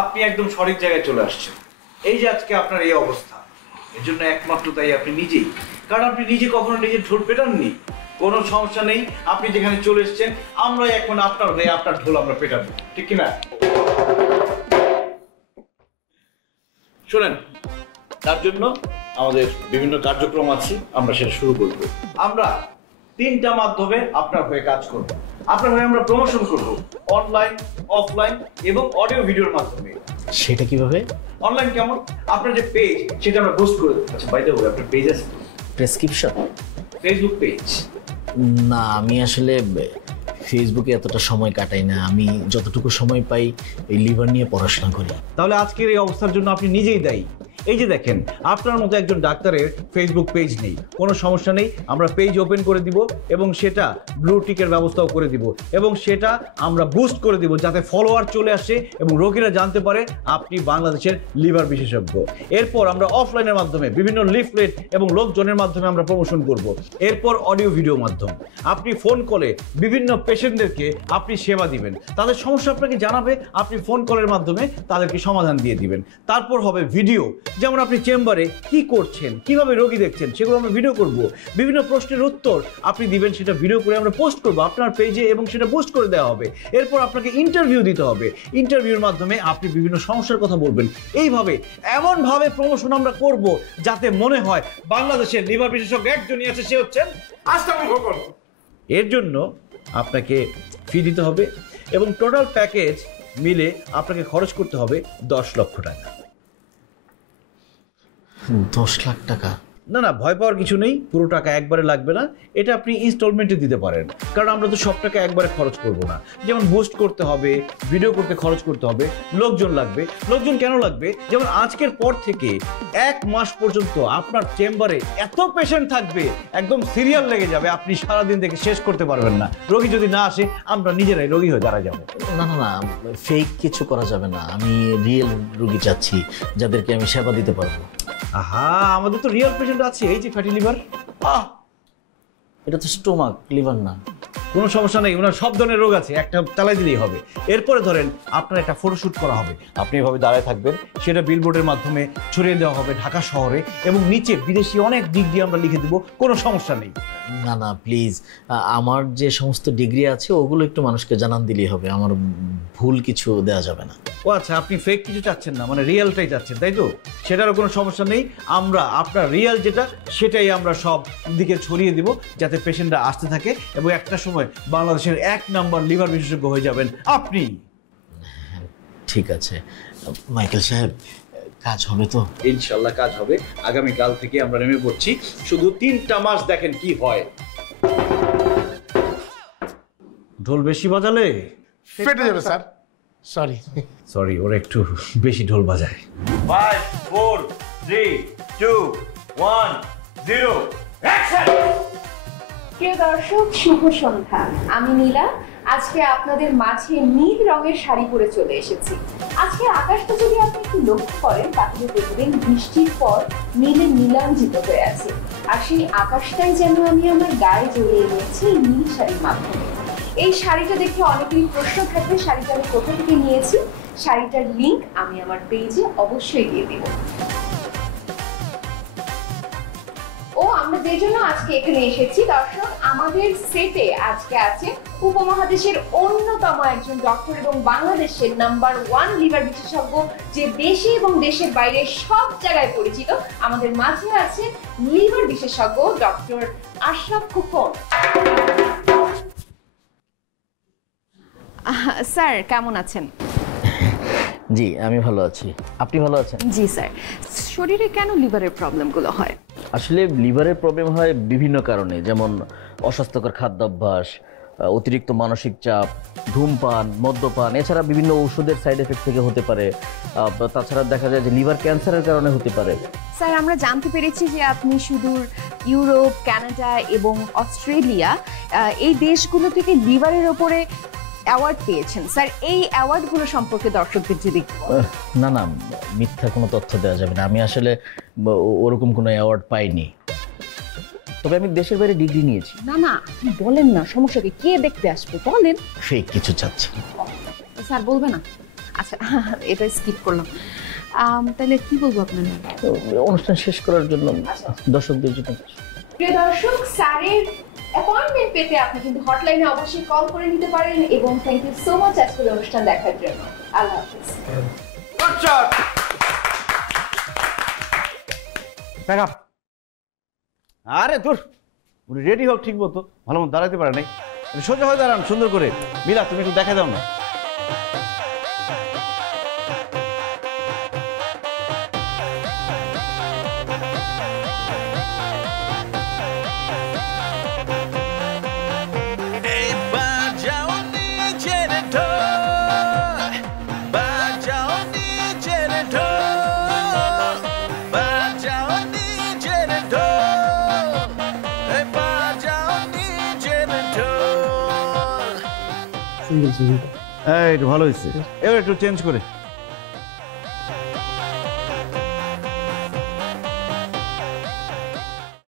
আপনি একদম সঠিক জায়গায় চলে আসছেন। এই যে আজকে আপনার এই অবস্থা, এর জন্য একমাত্র তাই আপনি নিজেই। কারণ আপনি নিজে কখনো নিজের ঢোল পেটাননি। কোনো সমস্যা নেই, আপনি যেখানে চলে এসেছেন আমরা এখন আপনার হয়ে আপনার ঢোল আমরা পেটাবো, ঠিক কিনা? শোনেন, তার জন্য আমাদের বিভিন্ন কার্যক্রম আছে, আমরা সেটা শুরু করব। আমরা 3টা মাধ্যমে আপনার হয়ে কাজ করব। আপনার হয়ে আমরা প্রমোশন করব, অনলাইন, অফলাইন এবং অডিও ভিডিওর মাধ্যমে। সেটা কিভাবে? অনলাইন কেমন? আপনার যে পেজ সেটা আমরা পোস্ট করে দেব। আচ্ছা, বাই দ্য ওয়ে, আপনার পেজ আছে? প্রেসক্রিপশন? Facebook page? না, আমি আসলে ফেসবুকে এতটা সময় কাটাই না। আমি যতটুকু সময় পাই এই লিভার নিয়ে পড়াশোনা করি। তাহলে আজকের এই অবস্থার জন্য আপনি নিজেই দায়ী। এই যে দেখেন, আপনার মতো একজন ডাক্তারের ফেসবুক পেজ নেই, কোনো সমস্যা নেই, আমরা পেজ ওপেন করে দিব এবং সেটা ব্লু টিকের ব্যবস্থাও করে দিব এবং সেটা আমরা বুস্ট করে দিব যাতে ফলোয়ার চলে আসে এবং রোগীরা জানতে পারে আপনি বাংলাদেশের লিভার বিশেষজ্ঞ। এরপর আমরা অফলাইনের মাধ্যমে বিভিন্ন লিফলেট এবং লোকজনের মাধ্যমে আমরা প্রমোশন করব। এরপর অডিও ভিডিও মাধ্যম, আপনি ফোন কলে বিভিন্ন পেশেন্টদেরকে আপনি সেবা দিবেন, তাদের সমস্যা আপনাকে জানাবে, আপনি ফোন কলের মাধ্যমে তাদেরকে সমাধান দিয়ে দিবেন। তারপর হবে ভিডিও, যেমন আপনি চেম্বারে কি করছেন, কিভাবে রোগী দেখছেন, সেগুলো আমরা ভিডিও করব। বিভিন্ন প্রশ্নের উত্তর আপনি দিবেন, সেটা ভিডিও করে আমরা পোস্ট করব আপনার পেজে এবং সেটা পোস্ট করে দেওয়া হবে। এরপর আপনাকে ইন্টারভিউ দিতে হবে, ইন্টারভিউর মাধ্যমে আপনি বিভিন্ন সমস্যার কথা বলবেন। এইভাবে এমনভাবে প্রমোশন আমরা করব যাতে মনে হয় বাংলাদেশের লিভার বিশেষজ্ঞ একজনই আছে, সে হচ্ছেন আশরাফুল খোকন। এর জন্য আপনাকে ফি দিতে হবে এবং টোটাল প্যাকেজ মিলে আপনাকে খরচ করতে হবে 10 লক্ষ টাকা। 10 লাখ টাকা? না না, ভয় পাওয়ার কিছু নেই, পুরো টাকা একবারে লাগবে না, এটা আপনি ইনস্টলমেন্টে দিতে পারেন। কারণ আমরা তো সব টাকা একবারে খরচ করব না। যেমন বুস্ট করতে হবে, ভিডিও করতে খরচ করতে হবে, লোকজন লাগবে। লোকজন কেন লাগবে? যেমন আজকের পর থেকে 1 মাস পর্যন্ত আপনার চেম্বারে এত পেশেন্ট থাকবে, একদম সিরিয়াল লেগে যাবে, আপনি সারাদিন থেকে শেষ করতে পারবেন না। রোগী যদি না আসে আমরা নিজেরাই রোগী হয়ে দাঁড়া যাবো। না না না, ফেক কিছু করা যাবে না। আমি রিয়েল রোগী চাচ্ছি, যাদেরকে আমি সেবা দিতে পারবো। আহা, আমাদের তো রিয়েল পেশেন্ট আছে, এই যে ফ্যাটি লিভার। এটা তো স্টোমাক, লিভার না। কোনো সমস্যা নেই, ওনার সব ধরনের রোগ আছে, একটা চালাই দিলেই হবে। এরপরে ধরেন আপনার একটা ফটোশ্যুট করা হবে, আপনি এভাবে দাঁড়ায় থাকবেন, সেটা বিলবোর্ডের মাধ্যমে ছড়িয়ে দেওয়া হবে ঢাকা শহরে এবং নিচে বিদেশি অনেক ডিগ্রি আমরা লিখে দেবো, কোনো সমস্যা নেই। না না প্লিজ, আমার যে সমস্ত ডিগ্রি আছে ওগুলো একটু মানুষকে জানান দিলেই হবে, আমার ভুল কিছু দেওয়া যাবে না। ও আচ্ছা, আপনি ফেক কিছু চাচ্ছেন না, মানে রিয়েলটাই চাচ্ছেন, তাই তো? সেটারও কোনো সমস্যা নেই, আমরা আপনার রিয়েল যেটা সেটাই আমরা সব দিকে ছড়িয়ে দিব যাতে পেশেন্টরা আসতে থাকে এবং একটা সময় বাংলাদেশের 1 নাম্বার লিভার বিশেষজ্ঞ হয়ে যাবেন আপনি। ঠিক আছে মাইকেল সাহেব, কাজ হবে তো? ইনশাল্লাহ কাজ হবে, আগামীকাল থেকে আমরা নেমে পড়ছি, শুধু 3টা মাস দেখেন কি হয়। ঢোল বেশি বাজালে ফেটে যাবে স্যার, সরি। সরি, ওরা একটু বেশি ঢোল বাজায়। 5 4 3 2 1 0 অ্যাকশন। প্রিয় দর্শক, শুভ সন্ধ্যা। আমি নীলা আজকে আপনাদের মাঝে নীল রঙের শাড়ি পরে চলে এসেছি। আজকে আকাশটা যদি আপনি একটু লক্ষ্য করেন তাহলে দেখবেন বৃষ্টির পর নীলে নীলাঞ্জিত হয়ে আছে, আর সেই আকাশটাই যেন আমি আমার গায়ে জড়িয়ে নিয়েছি এই নীল শাড়ির মাধ্যমে। এই শাড়িটা দেখে অনেকেরই প্রশ্ন থাকবে শাড়িটা আমি কোথা থেকে নিয়েছি। শাড়িটার লিংক আমি আমার পেজে অবশ্যই দিয়ে দেব। ও আমরা যে জন্য আজকে এখানে এসেছি দর্শক, আমাদের সেটে আজকে আছে উপমহাদেশের অন্যতম একজন ডক্টর এবং বাংলাদেশের নাম্বার 1 লিভার বিশেষজ্ঞ, যে দেশে এবং দেশের বাইরে সব জায়গায় পরিচিত। আমাদের মাঝে আছে লিভার বিশেষজ্ঞ ডক্টর আশরাফ খোকন। স্যার কেমন আছেন? জি আমি ভালো আছি, আপনি ভালো আছেন? জি স্যার। শরীরে কেন লিভারের প্রবলেমগুলো হয়? আসলে লিভারের প্রবলেম হয় বিভিন্ন কারণে, যেমন অস্বাস্থ্যকর খাদ্যাভ্যাস, অতিরিক্ত মানসিক চাপ, ধূমপান, মদ্যপান, এছাড়া বিভিন্ন ওষুধের সাইড এফেক্ট থেকে হতে পারে। তাছাড়া দেখা যায় যে লিভার ক্যান্সারের কারণে হতে পারে। স্যার আমরা জানতে পেরেছি যে আপনি সুদূর ইউরোপ, কানাডা এবং অস্ট্রেলিয়া এই দেশগুলো থেকে লিভারের ওপরে অ্যাওয়ার্ড পেয়েছেন। স্যার এই অ্যাওয়ার্ডগুলো সম্পর্কে দর্শকদের যদি... না না, মিথ্যা কোনো তথ্য দেওয়া যাবে না, আমি আসলে ওরকম কোনো অ্যাওয়ার্ড পাইনি, তবে আমি দেশের বাইরে ডিগ্রি নিয়েছি। না না বলেন না, সমস্যা কি, কে দেখতে আসবে বলেন। ফেক কিছু চাচ্ছি। স্যার বলবে না? আচ্ছা এটা স্কিপ করলাম। তাহলে কি বলবো আপনার? তো অনুষ্ঠান শেষ করার জন্য দর্শকদের জন্য কিছু। প্রিয় দর্শক, স্যারের অ্যাপয়েন্টমেন্ট পেতে আপনি কিন্তু হটলাইনে অবশ্যই কল করে নিতে পারেন এবং থ্যাংক ইউ সো মাচ আজকের অনুষ্ঠান দেখার জন্য। আল্লাহ হাফেজ। আরে তোর উনি রেডি হোক ঠিক মতো, ভালো মতো দাঁড়াতে পারে নাই, সোজা হয়ে দাঁড়ান সুন্দর করে। মিলা তুমি একটু দেখা দাও না। সিঙ্গেল সিঙ্গেল এই একটু ভালো হয়েছে, এবার একটু চেঞ্জ করে।